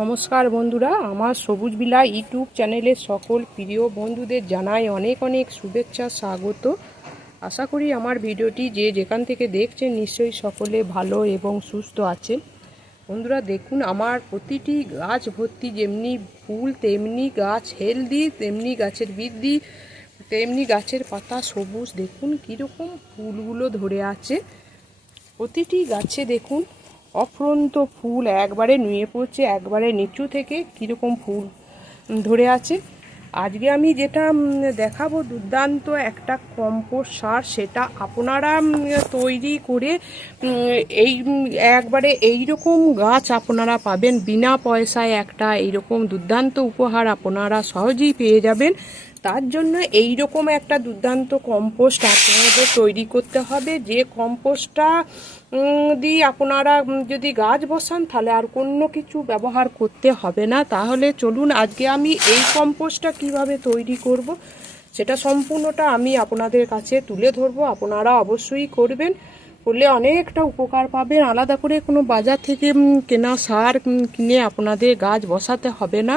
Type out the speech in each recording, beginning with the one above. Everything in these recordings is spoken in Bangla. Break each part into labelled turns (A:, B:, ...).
A: নমস্কার বন্ধুরা, আমার সবুজ বিলা ইউটিউব চ্যানেলের সকল প্রিয় বন্ধুদের জানাই অনেক অনেক শুভেচ্ছা, স্বাগত। আশা করি আমার ভিডিওটি যে যেখান থেকে দেখছেন নিশ্চয়ই সকলে ভালো এবং সুস্থ আছেন। বন্ধুরা, দেখুন, আমার প্রতিটি গাছ ভর্তি যেমনি ফুল, তেমনি গাছ হেলদি, তেমনি গাছের বৃদ্ধি, তেমনি গাছের পাতা সবুজ। দেখুন, কীরকম ফুলগুলো ধরে আছে। প্রতিটি গাছে দেখুন অফুরন্ত ফুল একবারে নুয়ে পড়ছে, একবারে নিচু থেকে কীরকম ফুল ধরে আছে। আজকে আমি যেটা দেখাবো দুর্দান্ত একটা কম্পোস্ট সার, সেটা আপনারা তৈরি করে এই একবারে এই রকম গাছ আপনারা পাবেন। বিনা পয়সায় একটা এইরকম দুর্দান্ত উপহার আপনারা সহজেই পেয়ে যাবেন। তার জন্য এই রকম একটা দুর্দান্ত কম্পোস্ট আপনাদের তৈরি করতে হবে। যে কম্পোস্টটা দিয়ে আপনারা যদি গাছ বসান, তাহলে আর কোনো কিছু ব্যবহার করতে হবে না। তাহলে চলুন, আজকে আমি এই কম্পোস্টটা কীভাবে তৈরি করব, সেটা সম্পূর্ণটা আমি আপনাদের কাছে তুলে ধরবো। আপনারা অবশ্যই করবেন, করলে অনেকটা উপকার পাবেন। আলাদা করে কোনো বাজার থেকে কেনা সার কিনে আপনাদের গাছ বসাতে হবে না।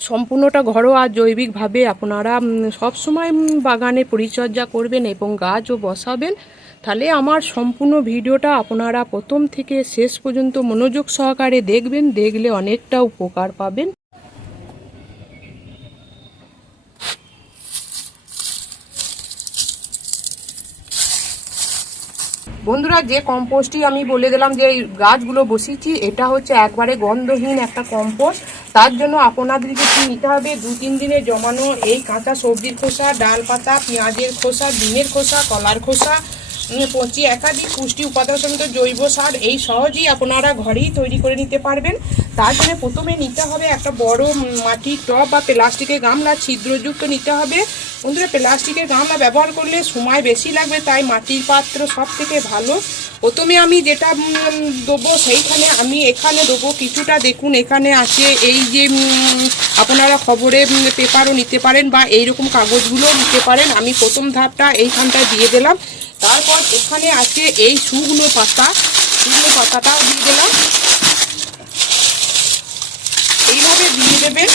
A: সম্পূর্ণটা ঘরোয়া জৈবিকভাবে আপনারা সব সময় বাগানে পরিচর্যা করবেন এবং গাছও বসাবেন। তাহলে আমার সম্পূর্ণ ভিডিওটা আপনারা প্রথম থেকে শেষ পর্যন্ত মনোযোগ সহকারে দেখবেন, দেখলে অনেকটা উপকার পাবেন। বন্ধুরা, যে কম্পোস্টটি আমি বলে দিলাম যে এই গাছগুলো বসিয়েছি, এটা হচ্ছে একবারে গন্ধহীন একটা কম্পোস্ট। তার জন্য আপনাদেরকে কি নিতে হবে? দু, তিন দিনে জমানো এই কাঁচা সবজির খোসা ডাল পাতা পেঁয়াজের খোসা, ডিমের খোসা, কলার খোসা পচি একাধিক পুষ্টি উপাদান সমেত জৈব সার এই সহজেই আপনারা ঘরেই তৈরি করে নিতে পারবেন। তার জন্য প্রথমে নিতে হবে একটা বড় মাটির টব বা প্লাস্টিকের গামলা, ছিদ্রযুক্ত নিতে হবে। বন্ধুরা, প্লাস্টিকের গামলা ব্যবহার করলে সময় বেশি লাগবে, তাই মাটির পাত্র সব থেকে ভালো। প্রথমে আমি যেটা দেবো সেইখানে আমি এখানে দেবো কিছুটা। দেখুন, এখানে আছে এই যে আপনারা খবরে পেপারও নিতে পারেন বা এইরকম কাগজগুলোও নিতে পারেন। আমি প্রথম ধাপটা এইখানটায় দিয়ে দিলাম। তারপর এখানে আছে এই শুকনো পাতা। শুকনো পাতাটাও দিয়ে দিলাম। এইভাবে দিয়ে দেবেন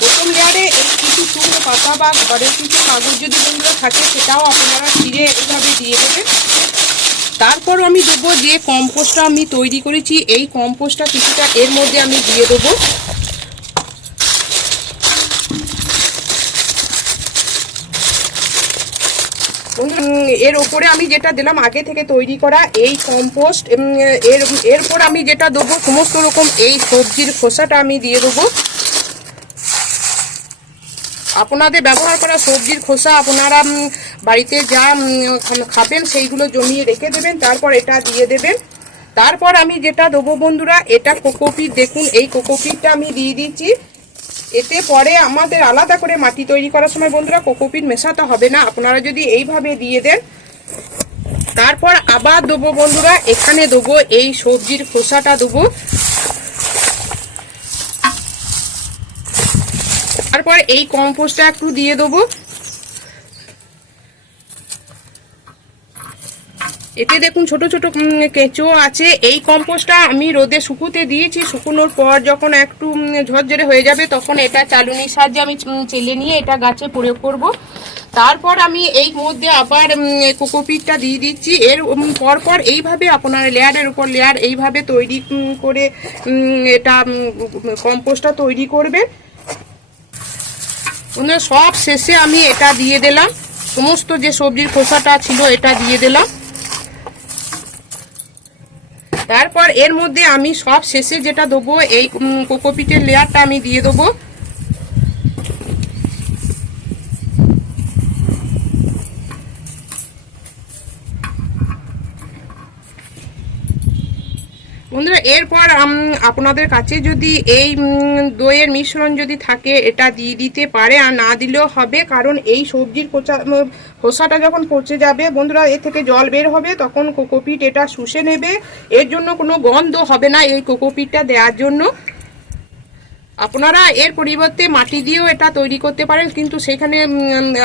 A: প্রথম লেয়ারে এই কিছু শুকনো পাতা বা ঘরের কিছু কাগজ যদি বন্ধুরা থাকে, সেটাও আপনারা ছিঁড়ে এইভাবে দিয়ে দেবেন তারপর আমি দেবো যে কম্পোস্টটা আমি তৈরি করেছি, এই কম্পোস্টটা কিছুটা এর মধ্যে আমি দিয়ে দেবো বন্ধুরা, উম, এর ওপরে আমি যেটা দিলাম, আগে থেকে তৈরি করা এই কম্পোস্ট এর, এরপর আমি যেটা দেবো, সমস্ত রকম এই সবজির খোসাটা আমি দিয়ে দেবো। আপনাদের ব্যবহার করা সবজির খোসা আপনারা বাড়িতে যা খাবেন, সেইগুলো জমিয়ে রেখে দেবেন, তারপর এটা দিয়ে দেবেন। তারপর আমি যেটা দেবো বন্ধুরা, এটা কোকোপিট, দেখুন, এই কোকোপিটটা আমি দিয়ে দিচ্ছি। এতে পরে আমাদের আলাদা করে মাটি তৈরি করার সময় বন্ধুরা কোকোপিট মেশাতে হবে না। আপনারা যদি এইভাবে দিয়ে দেন, তারপর আবার দেবো বন্ধুরা, এখানে দেবো এই সবজির খোসাটা দেবো। তারপর এই কম্পোস্টটা একটু দিয়ে দেবো। এতে দেখুন ছোট ছোট কেঁচো আছে। এই কম্পোস্টটা আমি রোদে শুকুতে দিয়েছি। শুকোনোর পর যখন একটু ঝরঝরে হয়ে যাবে, তখন এটা চালুনির সাহায্যে আমি চেলে নিয়ে এটা গাছে প্রয়োগ করব। তারপর আমি এই মধ্যে আবার কোকোপিটটা দিয়ে দিচ্ছি। এর পরপর এইভাবে আপনার লেয়ারের উপর লেয়ার এইভাবে তৈরি করে এটা কম্পোস্টটা তৈরি করবে। সব শেষে আমি এটা দিয়ে দিলাম। সমস্ত যে সবজির খোসাটা ছিল, এটা দিয়ে দিলাম। তারপর এর মধ্যে আমি সব শেষে যেটা দেবো এই কোকোপিটের লেয়ারটা আমি দিয়ে দেবো বন্ধুরা এরপর আপনাদের কাছে যদি এই দইয়ের মিশ্রণ যদি থাকে এটা দিয়ে দিতে পারে আর না দিলেও হবে কারণ এই সবজির উম, খোসাটা যখন পচে যাবে বন্ধুরা এ থেকে জল বের হবে তখন কোকোপিট এটা শুষে নেবে। এর জন্য কোনো গন্ধ হবে না এই কোকোপিটটা দেওয়ার জন্য। আপনারা এর পরিবর্তে মাটি দিয়েও এটা তৈরি করতে পারেন কিন্তু সেখানে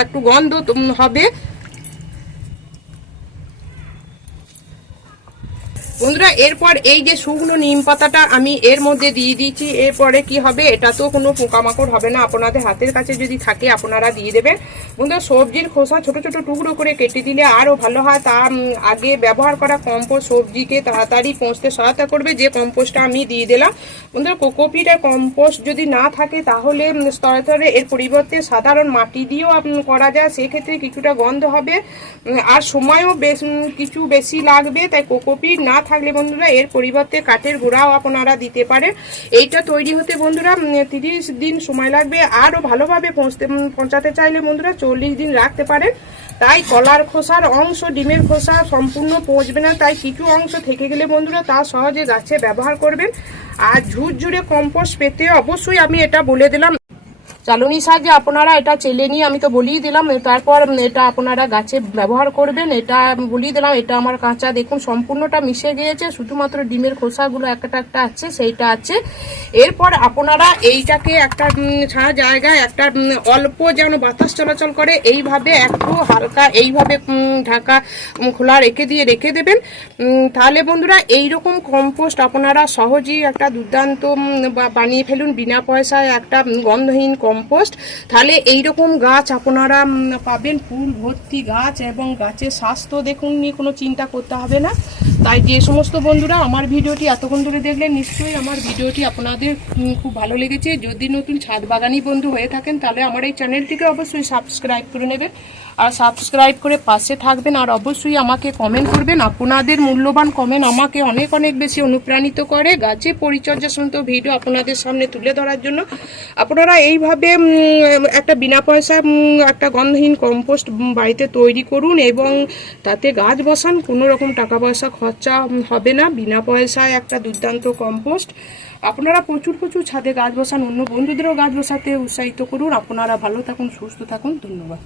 A: একটু গন্ধ হবে। বন্ধুরা, এরপর এই যে শুকনো নিম পাতাটা আমি এর মধ্যে দিয়ে দিয়েছি এরপরে কি হবে? এটা তো কোনো পোকামাকড় হবে না। আপনাদের হাতের কাছে যদি থাকে, আপনারা দিয়ে দেবেন। বন্ধুরা, সবজির খোসা ছোট ছোট টুকরো করে কেটে দিলে আরও ভালো হয়। তা আগে ব্যবহার করা কম্পোস্ট সবজিকে তাড়াতাড়ি পৌঁছতে সহায়তা করবে। যে কম্পোস্টটা আমি দিয়ে দিলাম, বন্ধুরা কোকোপিট আর কম্পোস্ট যদি না থাকে, তাহলে স্তরে স্তরে এর পরিবর্তে সাধারণ মাটি দিয়েও করা যায়। সেক্ষেত্রে কিছুটা গন্ধ হবে। আর সময়ও বেশ কিছু বেশি লাগবে। তাই কোকোপিট না থাকলে বন্ধুরা, এর পরিবর্তে কাঠের গোড়াও আপনারা দিতে পারেন। এইটা তৈরি হতে বন্ধুরা তিরিশ দিন সময় লাগবে। আরও ভালোভাবে পৌঁছতে পৌঁছাতে চাইলে বন্ধুরা চল্লিশ দিন রাখতে পারেন। তাই কলার খোসার অংশ, ডিমের খোসা সম্পূর্ণ পৌঁছবে না। তাই কিছু অংশ থেকে গেলে বন্ধুরা তা সহজে গাছে ব্যবহার করবেন। আর ঝুরঝুরে কম্পোস্ট পেতে অবশ্যই আমি এটা বলে দিলাম। চালনির সাহায্যে আপনারা এটা চেলে নিয়ে আমি তো বলিয়ে দিলাম, তারপর এটা আপনারা গাছে ব্যবহার করবেন, এটা বলিয়ে দিলাম, এটা আমার কাঁচা দেখুন সম্পূর্ণটা মিশে গিয়েছে, শুধুমাত্র ডিমের খোসাগুলো একটা একটা আছে, সেইটা আছে। এরপর আপনারা এইটাকে একটা ছাড়া জায়গায় একটা অল্প যেন বাতাস চলাচল করে, এইভাবে একটু হালকা, এইভাবে ঢাকা খোলা রেখে দিয়ে রেখে দেবেন। তাহলে বন্ধুরা এইরকম কম্পোস্ট আপনারা সহজেই একটা দুর্দান্ত বানিয়ে ফেলুন, বিনা পয়সায় একটা গন্ধহীন গন্ধহীন কম্পোস্ট, তাহলে এইরকম গাছ আপনারা পাবেন। ফুল, ভর্তি গাছ এবং গাছের স্বাস্থ্য দেখুন নিয়ে কোনো চিন্তা করতে হবে না। তাই যে সমস্ত বন্ধুরা আমার ভিডিওটি এতক্ষণ ধরে দেখলেন নিশ্চয়ই আমার ভিডিওটি আপনাদের খুব ভালো লেগেছে। যদি নতুন ছাদ বাগানি বন্ধু হয়ে থাকেন, তাহলে আমার এই চ্যানেলটিকে অবশ্যই সাবস্ক্রাইব করে নেবেন। আর সাবস্ক্রাইব করে পাশে থাকবেন আর অবশ্যই আমাকে কমেন্ট করবেন। আপনাদের মূল্যবান কমেন্ট আমাকে অনেক অনেক বেশি অনুপ্রাণিত করে গাছে পরিচর্যা সংক্রান্ত ভিডিও আপনাদের সামনে তুলে ধরার জন্য। আপনারা এইভাবে একটা বিনা পয়সা একটা গন্ধহীন কম্পোস্ট বাড়িতে তৈরি করুন এবং তাতে গাছ বসান, কোনো রকম টাকা পয়সা খরচা উম, হবে না বিনা পয়সায় একটা দুর্দান্ত কম্পোস্ট আপনারা প্রচুর প্রচুর ছাদে গাছ বসান অন্য বন্ধুদেরও গাছ বসাতে উৎসাহিত করুন। আপনারা ভালো থাকুন সুস্থ থাকুন। ধন্যবাদ।